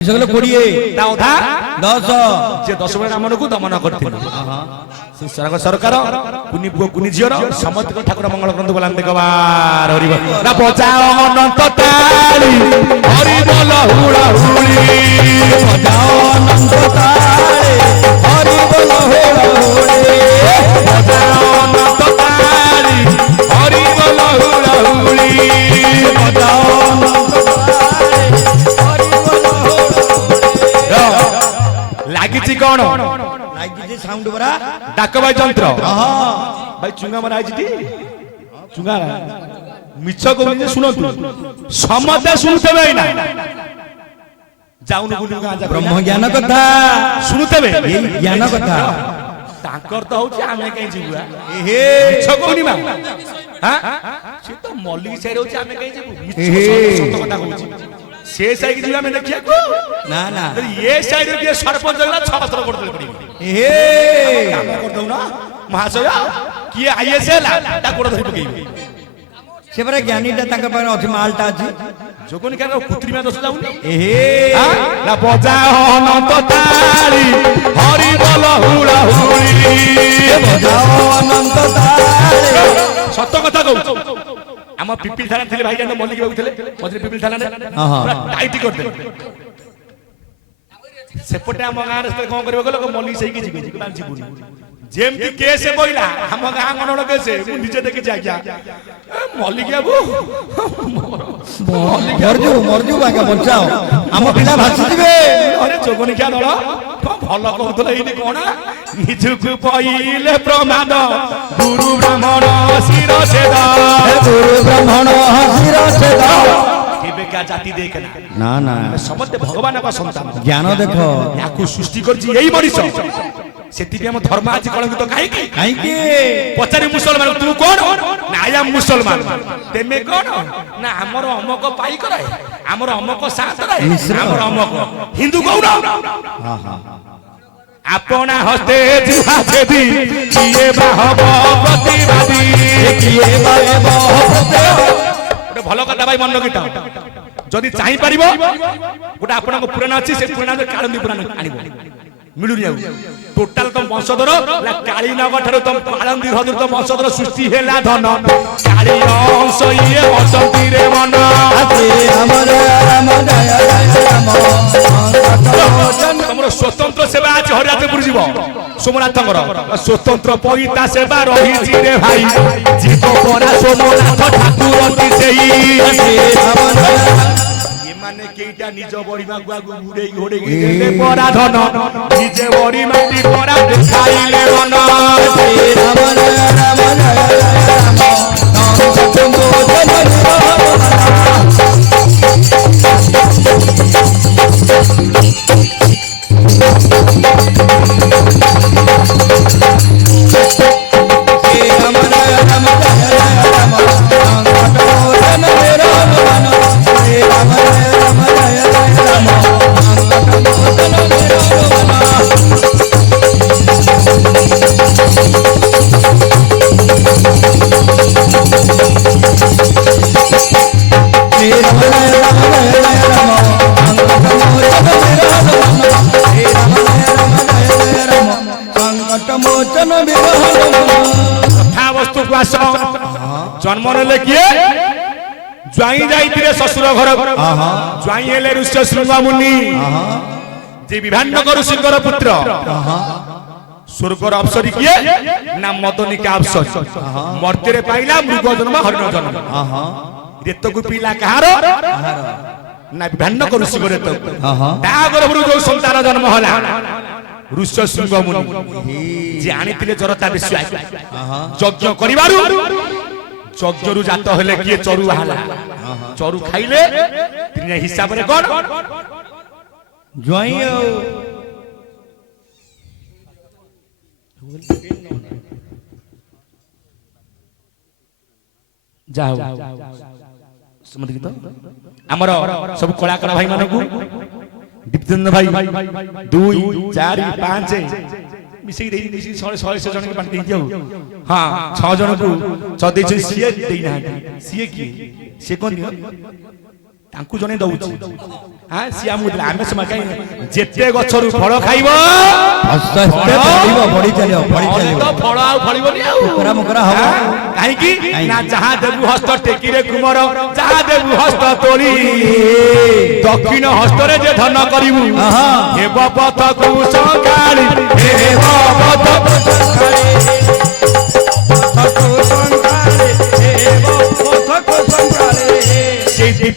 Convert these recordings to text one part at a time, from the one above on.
সকলে 20 তা ওঠা 10 যে 10 ବେଳେ ଆମମାନଙ୍କୁ ଦମନ କରିଥିଲେ ସରକାର କୁନି ପୁଅ କୁନି ଝିଅର ସମସ୍ତ ଠାକୁର ମଙ୍ଗଳ କରନ୍ତୁ ବୋଲାନ୍ତି ଦେଖବାର ହରିବ ନା ବଜାଅ ଅନନ୍ତ ତାଳି ହରି ବୋଲ ହୁଳା ହୁଳି ବଜାଅ ଅନନ୍ତ ତାଳି ହରି ବୋଲ ହୁଳା ହୁଳି ବଜାଅ ଅନନ୍ତ ତାଳି ହରି ବୋଲ ହୁଳା ହୁଳି ବଜାଅ ଅନନ୍ତ ତାଳି ହରି ବୋଲ ହୁଳା ଲାଗିଛି କଣ ଲାଗିଛି ସାଉଣ୍ଡ ପରା ଡାକବାଇ ଯନ୍ତ୍ର ଭାଇ ଚୁଙ୍ଗା ମରା ହେଇଛି ଚୁଙ୍ଗା ମିଛ କହୁନି ଶୁଣନ୍ତୁ ସମସ୍ତେ ଶୁଣୁଥିବେ ଏଇନା ଯାଉନୁ ବୁଲି ଗାଁ ଯାକ ବ୍ରହ୍ମ ଜ୍ଞାନ କଥା ଶୁଣୁଥିବେ ଏଇ ଜ୍ଞାନ କଥା ତାଙ୍କର ତ ହଉଛି ଆମେ କାହିଁ ଯିବୁ ଏହେ ମିଛ କହୁନି ମା ସେ ତ ମଲ୍ଲିକ ସାଇଡ୍ ହଉଛି ଆମେ କାହିଁ ଯିବୁ ସତ କଥା କହୁଛି ସେ ସାଇଡ୍ ଯିବୁ ଆମେ ଦେଖିବାକୁ ନା ନା ଏ ସାଇଡ୍ କିଏ ସରପଞ୍ଚ ହେଲା 6 ବର୍ଷ କରିଦେଲେ ପଡିବ ଏହେ କାମ କରିଦଉ ନା ମହାଶୟ କିଏ ଆଇଏସ୍ ହେଲା ତା ଗୋଡ ଧରି ପକେଇବେ ସେ ପରା ଜ୍ଞାନୀଟା ତାଙ୍କ ପାଖରେ ଅଛି ମାଲଟା ଅଛି ଯୋଗନି କାର କୃତ୍ରିମା ଦୋଷ ଯାଉନି ଏହେ ନା ବଜାଅ ଅନନ୍ତ ତାଳି ହରି ବୋଲ ହୁଳା ହୁଳି ବଜାଅ ଅନନ୍ତ ତାଳି ସତ କଥା କହୁଛୁ ଆମ ପିପିଲ ଥାନା ଥିଲେ ଭାଇ ଜାନ ମଲ୍ଲିକ ବାବୁ ଥିଲେ ମଝିରେ ପିପିଲ ଥାନାରେ ପୁରା ଟାଇଟ୍ କରିଦେଲେ ସେପଟେ ଆମ ଗାଁରେ କଣ କରିବ ଗଲ ମଲ୍ଲିକ ସେଇକି ଯିବେ ଯିବୁନି ଯେମିତି କେସ୍ ବଇଲା ଆମ ଗାଁ ଗଣର କେସ୍ ମୁଁ ନିଜେ ଦେଖିଛି ଆଜ୍ଞା ମଲ୍ଲିକ ବାବୁ ମରଜୁ ବାଗା ବଞ୍ଚାଅ ଆମ ପିଲା ଭାସିଯିବେ ଅରେ ଯୋଗନିକା ଦଳ କଣ ଭଲ କରୁଥିଲ ଏଇନି କଣ ନିଜକୁ ପଇଲେ ପ୍ରମାଦ ଗୁରୁ ବ୍ରାହ୍ମଣ ଶିରଛେଦ ଗୁରୁ ବ୍ରାହ୍ମଣ ଶିରଛେଦ କେବେକା ଜାତି ଦେଖ ନା ନା ସମସ୍ତେ ଭଗବାନଙ୍କ ସନ୍ତାନ ଜ୍ଞାନ ଦେଖ ୟାକୁ ସୃଷ୍ଟି କରିଛି ଏଇ ମଣିଷ ସେଥିପାଇଁ ଆମ ଧର୍ମ ଆଜି କଳଙ୍କିତ କାହିଁକି କାହିଁକି ପଚାରି ମୁସଲମାନ ତୁ କଣ ନା ଆୟା ମୁସଲମାନ ତେମେ କଣ ନା ଆମର ଅମକ ପାଇ କରାଏ ଆମର ଅମକ ସାତ ରାଏ ଆମର ଅମକ ହିନ୍ଦୁ କହୁନ ଆପଣା ହସ୍ତେ ଜୁହା ଛେଦି କିଏ ବା ହବ ପ୍ରତିବାଦୀ କିଏ ବା ହେବ ଗୋଟେ ଭଲ କଥା ଭାଇ ମନ ଗୀତ ଯଦି ଚାହିଁ ପାରିବ ଗୋଟେ ଆପଣଙ୍କ ପୁରାଣ ଅଛି ସେ ପୁରାଣରେ କାଳନ୍ଦୀ ପୁରାଣ ଆଣିବ ମିଳୁନି ଆଉ ଟୋଟାଲ ତମ ବଂଶଧର କାଳୀନଗ ଠାରୁ ତମ କାଳନ୍ଦୀ ହ୍ରଦରୁ ତମ ବଂଶଧର ସୃଷ୍ଟି ହେଲା ଧନ କାଳୀ ଅଂଶ ଇଏ ଅଛନ୍ତି ରେ ମନ ତମର ସ୍ୱତନ୍ତ୍ର ସେବା ଅଛି ହରିରାଜପୁର ଯିବ ସୋମନାଥଙ୍କର ସ୍ୱତନ୍ତ୍ର ପଇତା ସେବା ରହିଛି ରେ ଭାଇ ଯିବ ପରା ସୋମନାଥ ଠାକୁର ସେଇ ଏମାନେ କେଇଟା ନିଜ ବଡି ମାଗୁଆକୁ ଘୁରେଇ ଘୋଡେଇ ଦେଲେ ପରା ଧନ ନିଜେ ବଡି ମାଟି ପରା ଦେଖାଇଲେ ମନ जन्म ने किए ज्वाई जाइए ससुर घर ज्वाई हेले ऋष्य शृंग मुनि जे विभान्न ऋषिकर पुत्र स्वर्गर अप्सरी किए ना मदनिका अप्सरी मर्त्य पाइला मृग जन्म हरिण जन्म रेत को पीला कहार ना विभान्न ऋषिक रेत गर्भरू जो संतान जन्म होला ऋष्य शृंग मुनि जे आनी जरता विश्वास यज्ञ करिबारु यज्ञरू जात हेले किए चरु बाहला चरु खाइले तिने हिसाब रे कोन ज्वाई जाओ समझ गई तो हमर सब कलाकार भाई मानकू दीप्तेन्द्र भाई 2 4 5 मिसई देई मिसई 100 जन के बांट देई जाऊ हां 6 जन को 6 देई सीए देई ना सीए की से कोन दियो ତାଙ୍କୁ ଜଣେ ଦଉଛି ହଁ ସିଏ ଆମକୁ ଦେଲା ଆମେ ସେମାନେ କାହିଁ ଯେତେ ଗଛରୁ ଫଳ ଖାଇବ ବଢି ଚାଲିବ ଫଳ ଆଉ ଫଳିବନି ଆଉ କାହିଁକି ନା ଯାହା ଦେବୁ ହସ୍ତ ଟେକିରେ କୁମର ଯାହା ଦେବୁ ହସ୍ତ ତୋଳି ଦକ୍ଷିଣ ହସ୍ତରେ ଯେ ଧନ କରିବୁ ହେବ ପଥକୁ ସଙ୍କାଳି ହେବ ପଥକୁ ସଙ୍କାଳି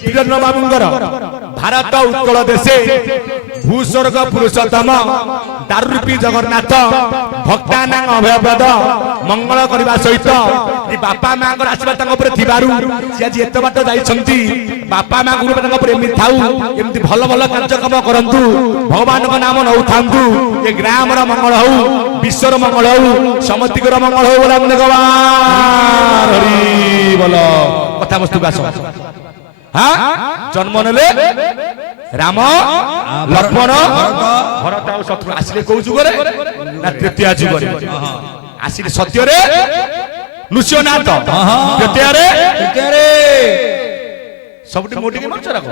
ବୀରେନ୍ଦ୍ର ବାବୁଙ୍କର ଭାରତ ଉତ୍କଳ ଦେଶେ ଭୂସ୍ୱର୍ଗ ପୁରୁଷୋତ୍ତମ ଦାରୁରୂପୀ ଜଗନ୍ନାଥ ଭକ୍ତାନା ଅଭୟପ୍ରଦ ମଙ୍ଗଳ କରିବା ସହିତ ବାପା ମାଙ୍କର ଆଶୀର୍ବାଦ ତାଙ୍କ ଉପରେ ଥିବାରୁ ସେ ଆଜି ଏତେ ବାଟ ଯାଇଛନ୍ତି। ବାପା ମା ଗୁରୁ ତାଙ୍କ ଉପରେ ଏମିତି ଥାଉ ଏମିତି ଭଲ ଭଲ କାର୍ଯ୍ୟକ୍ରମ କରନ୍ତୁ ଭଗବାନଙ୍କ ନାମ ନଉଥାନ୍ତୁ ଏ ଗ୍ରାମର ମଙ୍ଗଳ ହଉ ବିଶ୍ୱର ମଙ୍ଗଳ ହଉ ସମସ୍ତିଙ୍କର ମଙ୍ଗଳ ହଉ ବୋଲି ଆମେ ଭଗବାନ ହରି ବୋଲ କଥାବସ୍ତୁକୁ ଆସ। ଜନ୍ମ ନେଲେ ରାମ ଲକ୍ଷ୍ମଣ ଭରତ ଆଉ ଶତ୍ରୁ ଆସିଲେ କୋଉ ଯୁଗରେ ନା ତୃତୀୟ ଯୁଗରେ ଆସିଲେ ସତ୍ୟରେ ନୃସିଂହନାଥ ତୃତୀୟରେ ସବୁଠି ମୋଟିକି ମାଛ ରାଖ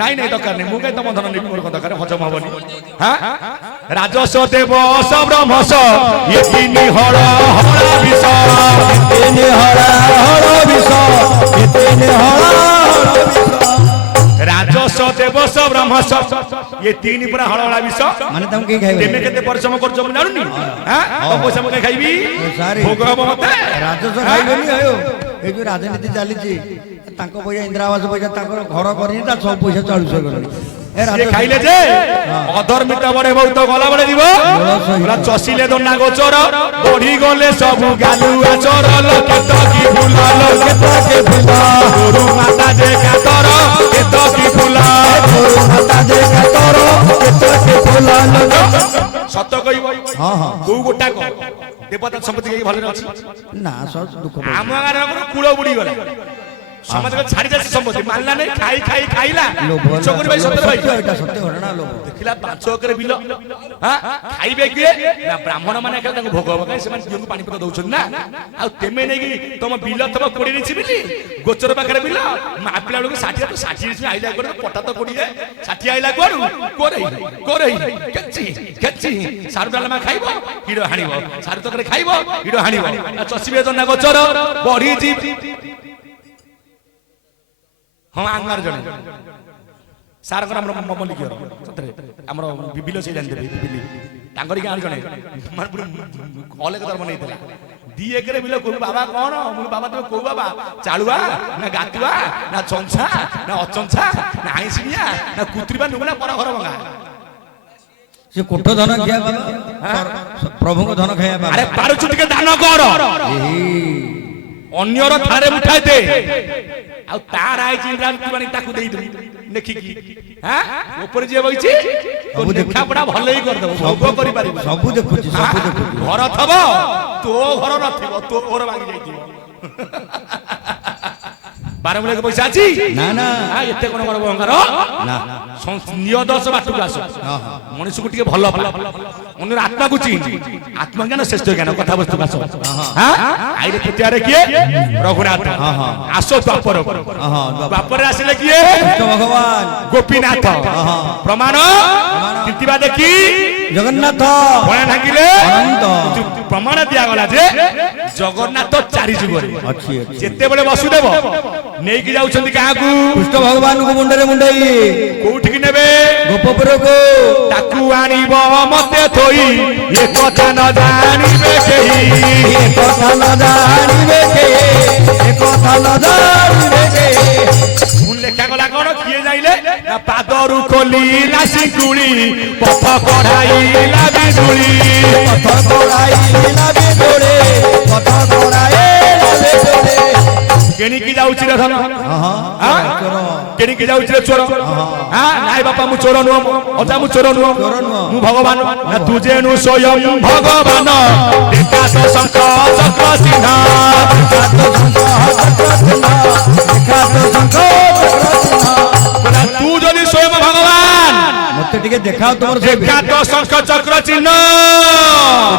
ନାଇଁ ନାଇଁ ଦରକାର ନାହିଁ ମୁଁ କାହିଁ ତମ ଧନ ନେବି ମୋର ଦରକାର ହଜମ ହବନି। ରାଜସ ଦେବ ବ୍ରହ୍ମସ ଏ ତିନି ହଳ ହଳ ବିଷ ତିନି ହଳ ହଳ ବିଷ ତିନି ହଳ ରାଜସ ଦେବସ ବ୍ରହ୍ମସ ଏ ତିନି ପୁରା ହଳ ହଳା ବିଷ ମାନେ ତମ କି ଖାଇବେ ତେମେ କେତେ ପରିଶ୍ରମ କରୁଛ ମୁଁ ଜାଣୁନି ତମ ପଇସା ମୁଁ ଖାଇବି ଭୋଗ ହବ ମତେ ରାଜସ ଖାଇବେନି ଆୟୋ এই যে রাজনীতি চালিছি তাঙ্ক পয়সা ইন্দিরা আবাস পয়সা তাঙ্কর ঘর করিনি তা সব পয়সা চালুছে করেনি খাইলে যে অধর্মিত বড়ে বহুত গলা বড়ে দিব পুরা চষিলে দন্না গোচর বড়ি গলে সবু গালুয়া চর কেত কি ফুল কেত কি ফুল গুরু মাতা যে কাতর কেত কি ফুল গুরু মাতা যে কাতর কেত কি ফুল সত্য কইব হ্যাঁ হ্যাঁ কৌ গোটা কো দেবতা সম্পত্তি কি ভালো আছে না সব দুঃখ ଆମ ଗାଁରେ କୁଳ ବୁଡି ଗଲା সমাজ ছাড়ি যাচ্ছে সম্পত্তি মানলা নাই খাই খাই খাইলা চকুরি ভাই সত্য ভাই এটা সত্য ঘটনা লোভ দেখিলা 5 একর বিল খাইবে কি না ব্রাহ্মণ মানে একা তাଙ୍କୁ ভোগ হব কাই সেমান ঝিওକୁ পানি পତ୍ର দଉଛନ୍ତି না ଆଉ তেমে নেকি তম বিল তম কোড়ি নিছি বিলি গোচর পাখরে বিল মাপিলা লোক 60 তো 60 আইলা করে পটা তো কোড়ি 60 আইলা কোড়ু কোরেই কোরেই কেচি কেচি সারু ডালমা খাইব হিড়ো হানিব সারু তকরে খাইব হিড়ো হানিব চষিবে দনা গোচর বড়ি জি ହଁ ଆଙ୍ଗାର ଜଣେ ସାରଙ୍କର ଆମର ମମଲିକିର ସତରେ ଆମର ବିବିଲ ସେ ଜାଣିଦେବେ ବିବିଲି ତାଙ୍କରି ଗାଁର ଜଣେ ଅଲେଖ ଧର୍ମ ନେଇଥିଲା 2 ଏକର ବିଲ କୋଉ ବାବା କଣ ମୁଁ ବାବା ତମେ କୋଉ ବାବା ଚାଳୁଆ ନା ଗାତୁଆ ନା ଚଞ୍ଛା ନା ଅଚଞ୍ଛା ନା ଆଇଁସିଣିଆ ନା କୁତ୍ରିବା ନୁଗୁନା ପର ଘର ଭଙ୍ଗା ସେ କୋଠ ଧନ ଖିଆ ପ୍ରଭୁଙ୍କ ଧନ ଖାଇବା ଆରେ ପାରୁଛୁ ଟିକେ ଦାନ କର ଅନ୍ୟର ଥାରେ ଉଠାଇ ଦେ ଆଉ ତାର ଆଇଛି ଇନ୍ଦ୍ରାଣୀ ତାକୁ ଦେଇ ଦେ ଦେଖିକି ଉପରେ ଯିଏ ବଇଛି ଦେଖା ପଡା ଭଲ ହିଁ କରିଦେବ ଭୋଗ କରିପାରିବ ସବୁ ଦେଖୁଛି ଘର ଥବ ତୋ ଘର ନଥିବ ତୋ ଘର ଭାଙ୍ଗି ଯାଇଥିବ ବାରମୂଳିକ ପଇସା ଅଛି ନା ନା ଏତେ କଣ ବଡ ଭଙ୍ଗାର ନା ନିୟଦଶ ବାଟକୁ ଆସ ମଣିଷକୁ ଟିକେ ଭଲ ଅନ୍ୟର ଆତ୍ମାକୁ ଚିହ୍ନି ଆତ୍ମଜ୍ଞାନ ଶ୍ରେଷ୍ଠ ଜ୍ଞାନ କଥାବସ୍ତୁକୁ ଆସ ଆଇରେ ତୃତୀୟରେ କିଏ ରଘୁନାଥ ଆସ ଦ୍ୱାପରରେ ଆସିଲେ କିଏ ଭଗବାନ ଗୋପୀନାଥ ପ୍ରମାଣ କୀର୍ତ୍ତିବା ଦେଖି ଜଗନ୍ନାଥ ଭଣା ଭାଙ୍ଗିଲେ ପ୍ରମାଣ ଦିଆଗଲା ଯେ ଜଗନ୍ନାଥ 4 ଯୁଗରେ ଯେତେବେଳେ ବସୁଦେବ ନେଇକି ଯାଉଛନ୍ତି କାହାକୁ କୃଷ୍ଣ ଭଗବାନଙ୍କୁ ମୁଣ୍ଡରେ ମୁଣ୍ଡେଇ କୋଉଠିକି ନେବେ ଗୋପପୁରକୁ ତାକୁ ଆଣିବ ମତେ ଥୋଇ ଏ କଥା ନ ଜାଣିବେ କେହି ଏ କଥା ନ ଜାଣିବେ କେହି ଏ କଥା ନ ଜାଣିବେ କେହି ଲେଖା ଗଲା କଣ କିଏ ଯାଇଲେ ନା ପାଦରୁ ଖୋଲିଲା ଶିଙ୍ଗୁଳି ପଥ କଢାଇଲା ବିଜୁଳି ପଥ କଢାଇଲା ବିଜୁଳି ପଥ କଢାଇଲା ବିଜୁଳି କେଣିକି ଯାଉଛି ରେ ଧନ କେଣିକି ଯାଉଛି ରେ ଚୋର ନାଇଁ ବାପା ମୁଁ ଚୋର ନୁହଁ ଅଜା ମୁଁ ଚୋର ନୁହଁ ମୁଁ ଭଗବାନ ନା ତୁ ଯେନୁ ସ୍ୱୟଂ ଭଗବାନ ଏକାଶ ଶଙ୍ଖ ଚକ୍ର ଚିହ୍ନ ଏକାଶ ଶଙ୍ଖ ଚକ୍ର ଚିହ୍ନ ଏକାଶ ଶଙ୍ଖ ତୁ ଯଦି ସ୍ୱୟଂ ଭଗବାନ ମତେ ଟିକେ ଦେଖାଅ ତମର ଏକାଶ ଶଙ୍ଖ ଚକ୍ର ଚିହ୍ନ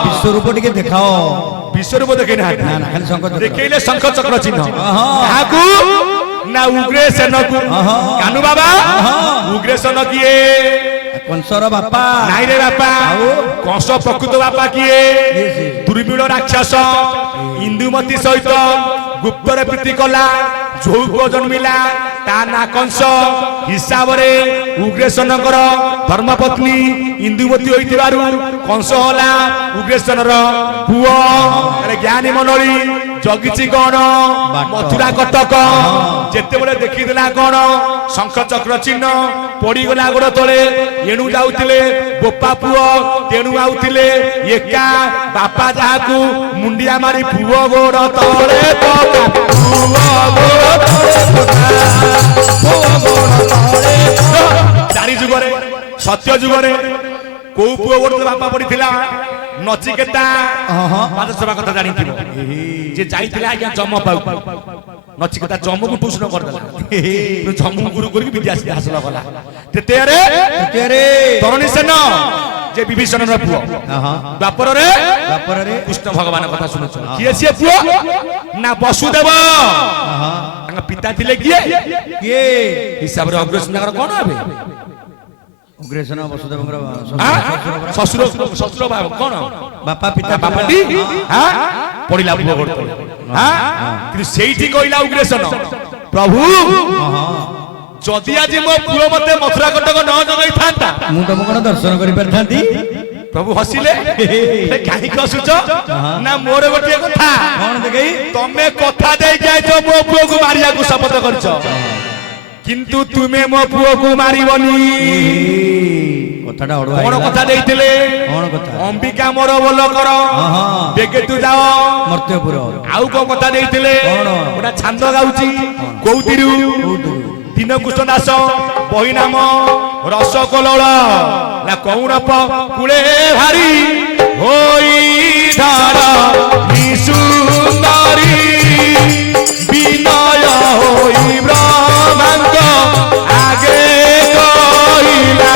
ବିଶ୍ୱରୂପ ଟିକେ ଦେଖାଅ ବିଶ୍ୱରୂପ ଦେଖେଇ ନାହାନ୍ତି ନା ନା ଖାଲି ଶଙ୍ଖ ଚକ୍ର ଦେଖେଇଲେ ଶଙ୍ଖ ଚକ୍ର ଚିହ୍ନ କାହାକୁ ନା ଉଗ୍ରେସେନ କୁ କାନୁ ବାବା ଉଗ୍ରେସନ କିଏ କଂସର ବାପା ନାଇଁ ରେ ବାପା କଂସ ପ୍ରକୃତ ବାପା କିଏ ଦୁର୍ମିଳ ରାକ୍ଷସ ଇନ୍ଦୁମତି ସହିତ ଗୁପ୍ତରେ ପ୍ରୀତି କଲା ଯୌଗ ଜନ୍ମିଲା ତା ନା କଂସ ହିସାବରେ ଉଗ୍ରେସନଙ୍କର ଧର୍ମପତ୍ନୀ ଇନ୍ଦୁମତି ହୋଇଥିବାରୁ କଂସ ହେଲା ଉଗ୍ରେସନର ପୁଅ। ଜ୍ଞାନୀ ମଣ୍ଡଳୀ ଜଗିଛି କଣ ମଥୁରା କଟକ ଯେତେବେଳେ ଦେଖିଥିଲା କଣ ଶଙ୍ଖ ଚକ୍ର ଚିହ୍ନ ପଡିଗଲା ଗୋଡ ତଳେ ଏଣୁ ଯାଉଥିଲେ ବୋପା ପୁଅ ତେଣୁ ଆଉଥିଲେ ଏକା ବାପା ଯାହାକୁ ମୁଣ୍ଡିଆ ମାରି ପୁଅ ଗୋଡ ତଳେ ପକା ପୁଅ ଗୋଡ ତଳେ ପକା ପୁଅ ଗୋଡ ତଳେ ଚାରି ଯୁଗରେ ସତ୍ୟ ଯୁଗରେ କୋଉ ପୁଅ ଗୋଡ ବାପା ପଡିଥିଲା ନଚିକେତା ପାଦସଭା କଥା ଜାଣିଥିବ ଯେ ଯାଇଥିଲା ଆଜ୍ଞା ଜମ ପାଉ ନଚିକେତା ଜମକୁ ଟୁସନ କରିଦେଲା ଜମକୁ ଗୁରୁ କରିକି ବିଦ୍ୟା ହାସଲ କଲା। ତୃତୀୟରେ ତରୁଣୀ ସେନ ଯେ ବିଭୀଷଣର ପୁଅ ଦ୍ୱାପରରେ କୃଷ୍ଣ ଭଗବାନ କଥା ଶୁଣୁଛ କିଏ ସିଏ ପୁଅ ନା ବସୁଦେବ ତାଙ୍କ ପିତା ଥିଲେ କିଏ ହିସାବରେ ଅଗ୍ରସେନଙ୍କର କଣ ହେବେ ଉଗ୍ରେସନ ବସୁଦେବଙ୍କର ଶ୍ୱଶୁର କଣ ବାପା ପିତା ବାପାଟି ପଡିଲା ପୁଅ ଗୋଡ ତଳେ କିନ୍ତୁ ସେଇଠି କହିଲା ଉଗ୍ରେସନ ପ୍ରଭୁ ଯଦି ଆଜି ମୋ ପୁଅ ମତେ ମଥୁରା କଟକ ନ ଜଗାଇଥାନ୍ତା ମୁଁ ତମ କଣ ଦର୍ଶନ କରିପାରିଥାନ୍ତି। ପ୍ରଭୁ ହସିଲେ କାହିଁକି ହସୁଛ ନା ମୋର ଗୋଟିଏ କଥା କଣ ଦେଖେଇ ତମେ କଥା ଦେଇକି ଆଇଛ ମୋ ପୁଅକୁ ମାରିବାକୁ ଶପଥ କରିଛ କିନ୍ତୁ ତୁମେ ମୋ ପୁଅକୁ ମାରିବନି। କଣ କଥା ଦେଇଥିଲେ ଅମ୍ବିକା ମୋର ବୋଲ କର ବେଗେ ତୁ ଯାଅ ମର୍ତ୍ତ୍ୟପୁର ଆଉ କଣ କଥା ଦେଇଥିଲେ ଗୋଟା ଛାନ୍ଦ ଗାଉଛି କୋଉଥିରୁ ଦୀନକୃଷ୍ଣ ଦାସ ବହି ନାମ ରସକୋଲଳ ନା କଉଣ କୁଳେ ଭାରି ହୋଇ ଧାର ସୁନ୍ଦରୀ ବିନୟ ହୋଇ ବ୍ରହ୍ମାଙ୍କ ଆଗେ କହିଲା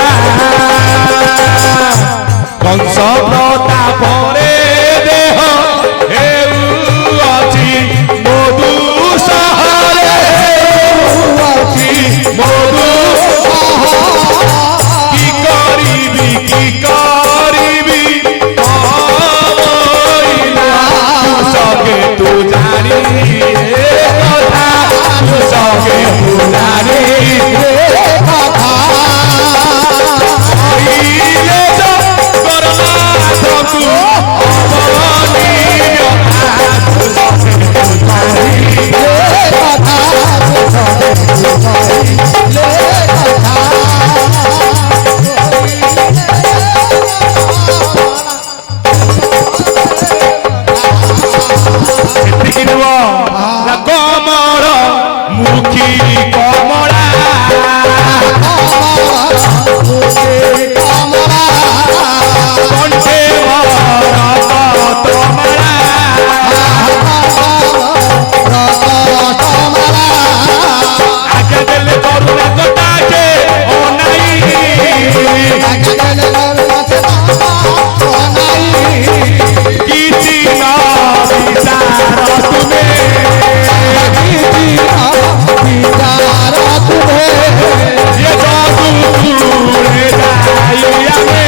କଂସ ପ୍ରତାପରେ ଦେହ ହେଉଅଛି ମଧୁ ସହରେ ହେଉଅଛି ମଧୁ କି କରିବି ସକେ ତୁ ଜାଣି କଥା ତୁ ସକେ ତୁ ଜାଣି କମଳ ମୁଖୀ କମଳା କଣ୍ଠେ ଆଗେ ଦେଲେ କରୁଣା କଟାକେ ଅନାଇ କିଛି ନ ବିଚାର ତୁମେ ये जादू उड़े जाई आवे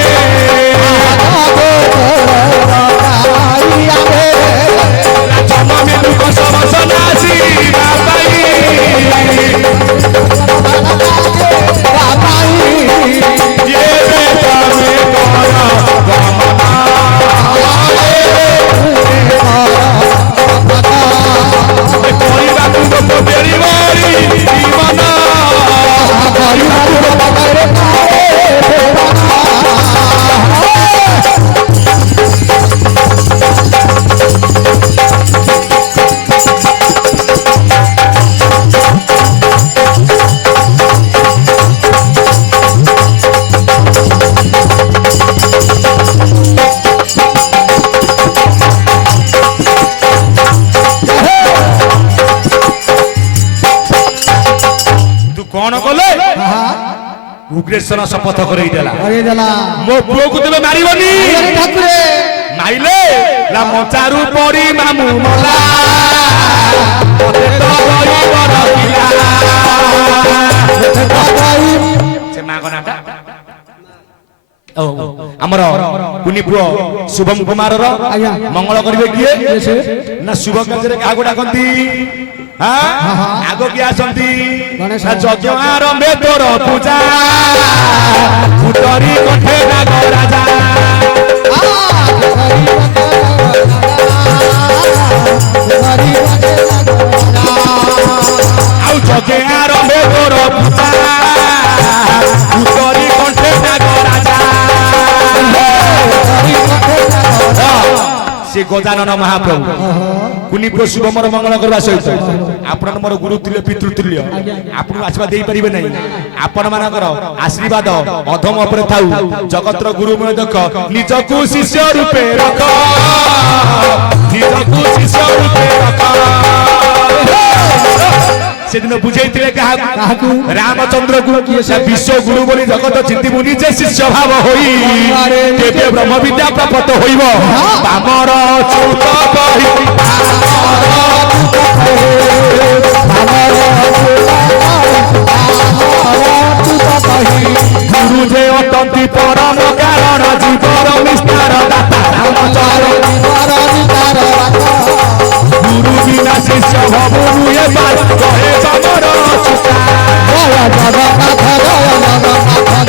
जन्म में तू को समसनासी बाबाई ये बेटा में करा गमना कोई बात को तेरी वारी दीवाना कौन कले उग्रेसर शपथ करई देला अरे देला मो पुओ को तबे मारिबनी ମାଇଲେ ଲା ମଚାରୁ ପଡ଼ି ମାମୁ ମଲା ମତେ ତ ଗରିବର ପିଲା ସେ ମାଙ୍କ ନାଁଟା ଆମର କୁନି ପୁଅ ଶୁଭମ କୁମାରର ମଙ୍ଗଳ କରିବେ କିଏ ନା ଶୁଭ କାର୍ଯ୍ୟରେ କାହାକୁ ଡାକନ୍ତି ଆଗ କିଏ ଆସନ୍ତି ଯଜ୍ଞ ଆରମ୍ଭେ ତୋର ପୂଜା ଉତ୍ତରୀ କଣ୍ଠେ ନାଗ ରାଜା ଆଉ ଯଜ୍ଞ ଆରମ୍ଭେ ତୋର ପୂଜା ଉତ୍ତରୀ କଣ୍ଠେ ନାଗ ରାଜା से गजानन महाप्रभु कुनी पुओ शुभमर मंगल करबा सहित आपण मोर गुरु तुल्य पितृ तुल्य आपण आशीर्वाद दे परिबे नै आपण मानकर आशीर्वाद अधम ଉପରେ थाउ जगतर गुरु में देख निजकु शिष्य रूपे रख निजकु शिष्य रूपे रख से दिन बुझाइथिले काहाकु रामचंद्र को विश्व गुरु बोली जगत चिंती मुनि जे शिष्य भाव होई केबे ब्रह्म विद्या प्राप्त होइब बामर चूत कहि गुरु जे अटंती परम कारण जीवर विस्तार दाता गुरु बिना शिष्य भवनु ए बात कहे बामर चूता जय जगन्नाथ जय जगन्नाथ जय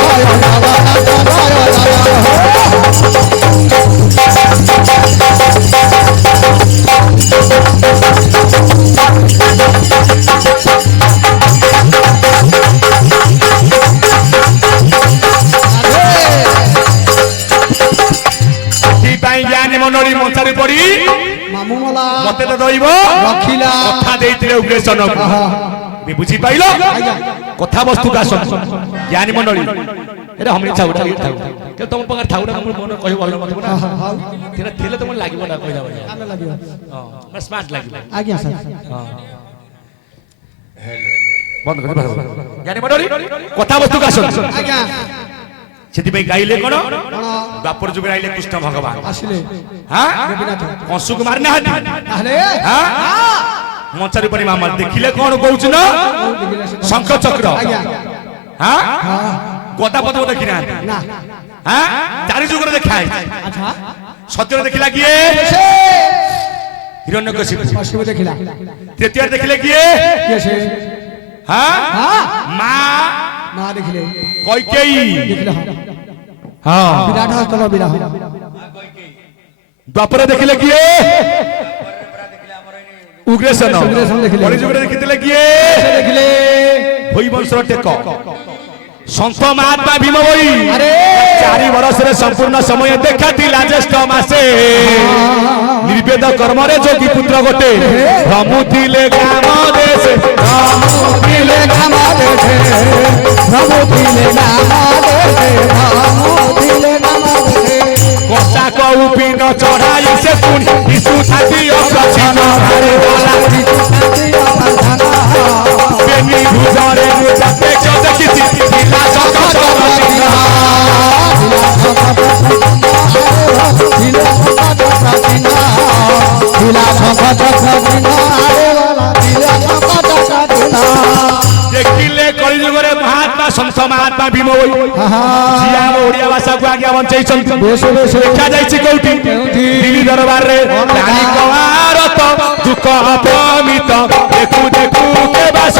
मनोरी मंचारी पड़ी मते तो दइब रखिला कथा देइतिले उग्रेशन भी बुझी पाइलो कथा वस्तु का सुन ज्ञानी मंडली एरा हमनी छाउटा के तुम पगार थाउरा हम मन कहि बोल मत ना तेरा थेले तुम लागिबो ना कहिला बया आमे लागिबो हां स्मार्ट लागिबो आज्ञा सर हां बंद कर ज्ञानी मंडली कथा वस्तु का सुन आज्ञा सेति गाइले कोन द्वापर जुग आइले कृष्ण भगवान आसिले हां कंसु को मारना हां हां मंचारी परी मामा देखिले कोन कहउछ न शंख चक्र हां गदा पद देखिना ना हां चारि जुग रे देखाय अच्छा सत्य देखिला किए हिरण्यकशिपु देखिला तृतीय देखिले किए से हां मां देखिले कैकेयी देखिला हां विराट चलो विराट द्वापर देखिले किए उग्रेशन देखिले परिजुग देखिले किए देखिले होई वंशर टेक संत महात्मा भीम भई अरे 4 वर्ष रे संपूर्ण समय देखा थिला ज्येष्ठ मासे निर्वेद कर्म रे जोगी पुत्र गोटे भ्रमुथिले ग्राम देशे भ्रमुथिले ग्राम देशे भ्रमुथिले ग्राम देशे भ्रमुथिले ग्राम देशे कोसा को उपिन चढ़ाई से पुनि विष्णु छाती अप्रचिन हरे वाला विष्णु छाती अप्रधान बेनी भुजरे मुझते चोद किसी दिला सका सका देखिले कलिजुग रे महात्मा संत महात्मा भीम होई जिया ओडिया भाषा को आगे बंचै छथि देखा जायछि कोठी दिल्ली दरबार रे रानी कवारत दुख अपमित देखु देखु के बास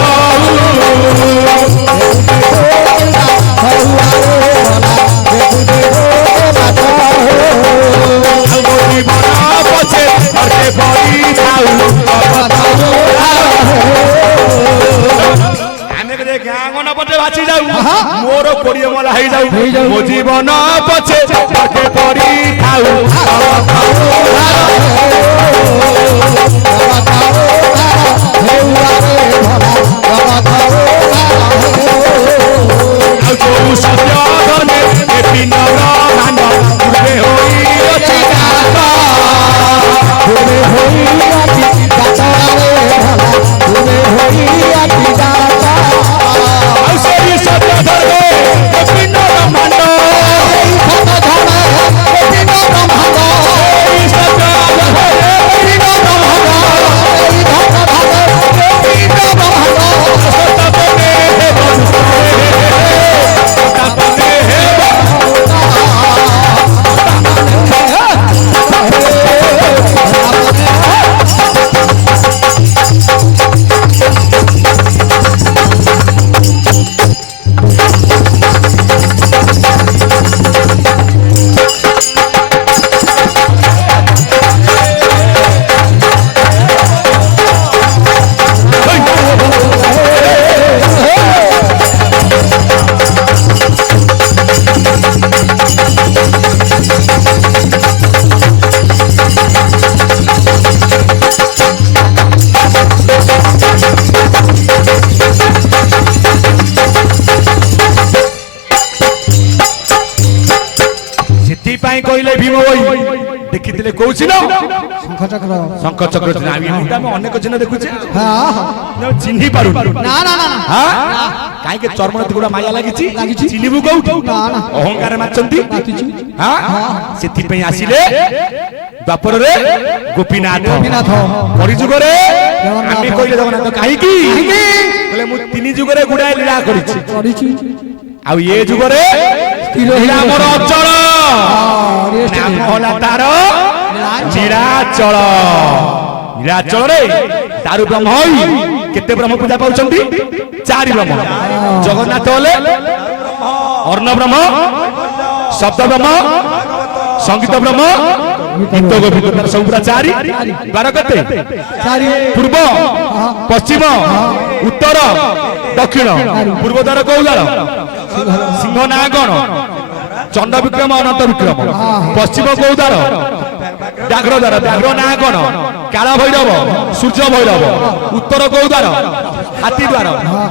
मोर कोड़िए मला है जाऊ मो जीवन पछे पके पड़ी थाऊ सत्य धने पिनर मान गुरे होई अछि गाता गुरे होई अछि गाता रे भला गुरे होई अछि गाता सत्य धर्मे पिनर मान सत्य धर्मे पिनर मान ପାଇଁ କହିଲେ ଭୀମ ଭୋଇ ଦେଖିଥିଲେ କୋଉ ଚିହ୍ନ ଶଙ୍ଖଚକ୍ର ଶଙ୍ଖ ଚକ୍ର ଚିହ୍ନ ଏମିତି ଆମେ ଅନେକ ଚିହ୍ନ ଦେଖୁଛେ ହଁ ଚିହ୍ନି ପାରୁନୁ ନା ନା ନା କାହିଁକି ଚର୍ମଣତି ଗୁଡା ମାୟା ଲାଗିଛି ଲାଗିଛି। ଚିହ୍ନିବୁ କୋଉଠି ନା, ନା। ଅହଙ୍କାର ମାଛନ୍ତି ମାତିଛୁ। ସେଥିପାଇଁ ଆସିଲେ ଦ୍ୱାପରରେ ଗୋପୀନାଥ ଗୋପୀନାଥ। କଳିଯୁଗରେ ଜଗନ୍ନାଥ। ଆମେ କହିଲେ ଜଗନ୍ନାଥ କାହିଁକି କହିଲେ ମୁଁ 3 ଯୁଗରେ ଗୁଡାଏ ଲୀଳା କରିଛି କରିଛୁ ଆଉ ଏ ଯୁଗରେ ସ୍ଥିର ଲୀଳା ମୋର ଅଚଳ ରେଷ୍ଟ ନାମ ହେଲା ତାର ନିରାଚଳ ନିରାଚଳରେ ଦାରୁ ବ୍ରହ୍ମ ହୋଇ କେତେ ବ୍ରହ୍ମ ପୂଜା ପାଉଛନ୍ତି 4 ବ୍ରହ୍ମ ଜଗନ୍ନାଥ ହେଲେ ଅର୍ଣ୍ଣ ବ୍ରହ୍ମ ଶବ୍ଦ ବ୍ରହ୍ମ ସଙ୍ଗୀତ ବ୍ରହ୍ମ ଗୀତ ଗୋବିନ୍ଦ ସବୁ ପୁରା 4 ଦ୍ୱାର କେତେ ଚାରି ପୂର୍ବ ପଶ୍ଚିମ ଉତ୍ତର ଦକ୍ଷିଣ ପୂର୍ବ ଦ୍ୱାର କୋଉ ଦ୍ୱାର ସିଂହ ନାଁ କଣ ଚଣ୍ଡ ବିକ୍ରମ ଅନନ୍ତ ବିକ୍ରମ ପଶ୍ଚିମ କୋଉ ଦ୍ୱାର ବ୍ୟାଘ୍ର ଦ୍ୱାର ବ୍ୟାଘ୍ର ନାଁ କଣ କାଳ ଭୈରବ ସୂର୍ଯ୍ୟ ଭୈରବ ଉତ୍ତର କୋଉ ଦ୍ୱାର ହାତୀ ଦ୍ୱାର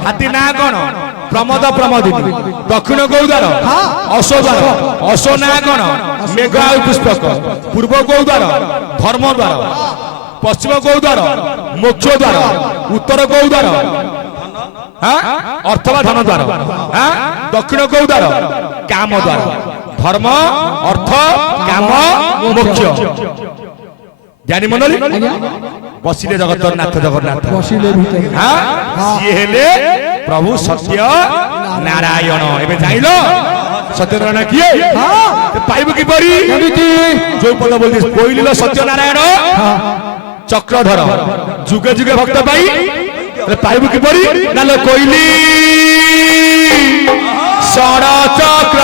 ହାତୀ ନାଁ କଣ ପ୍ରମୋଦ ପ୍ରମୋଦିନୀ ଦକ୍ଷିଣ କୋଉ ଦ୍ୱାର ଅଶୋ ଦ୍ୱାର ଅଶୋ ନାଁ କଣ ମେଘ ଆଉ ପୁଷ୍ପକ ପୂର୍ବ କୋଉ ଦ୍ୱାର ଧର୍ମ ଦ୍ୱାର ପଶ୍ଚିମ କୋଉ ଦ୍ୱାର ମୋକ୍ଷ ଦ୍ୱାର ଉତ୍ତର କୋଉ ଦ୍ୱାର ଅର୍ଥ ବା ଧନ ଦ୍ୱାର ଦକ୍ଷିଣ କୋଉ ଦ୍ୱାର କାମ ଦ୍ୱାର ଧର୍ମ ଅର୍ଥ କାମ ମୋକ୍ଷ ଜ୍ଞାନୀ ମଣ୍ଡଳୀ ବସିଲେ ଜଗତର ନାଥ ଜଗନ୍ନାଥ ବସିଲେ ଭିତରେ ସିଏ ହେଲେ ପ୍ରଭୁ ସତ୍ୟ ନାରାୟଣ ଏବେ ଜାଣିଲ ସତ୍ୟନାରାୟଣ କିଏ ପାଇବୁ କିପରି ଯୋଉ ପଦ ବୋଲି କହିଲ ସତ୍ୟ ନାରାୟଣ ଚକ୍ରଧର ଯୁଗେ ଯୁଗେ ଭକ୍ତ ପାଇ ପାଇବୁ କିପରି ନାଲୋ କହିଲି ଷଡ଼ ଚକ୍ର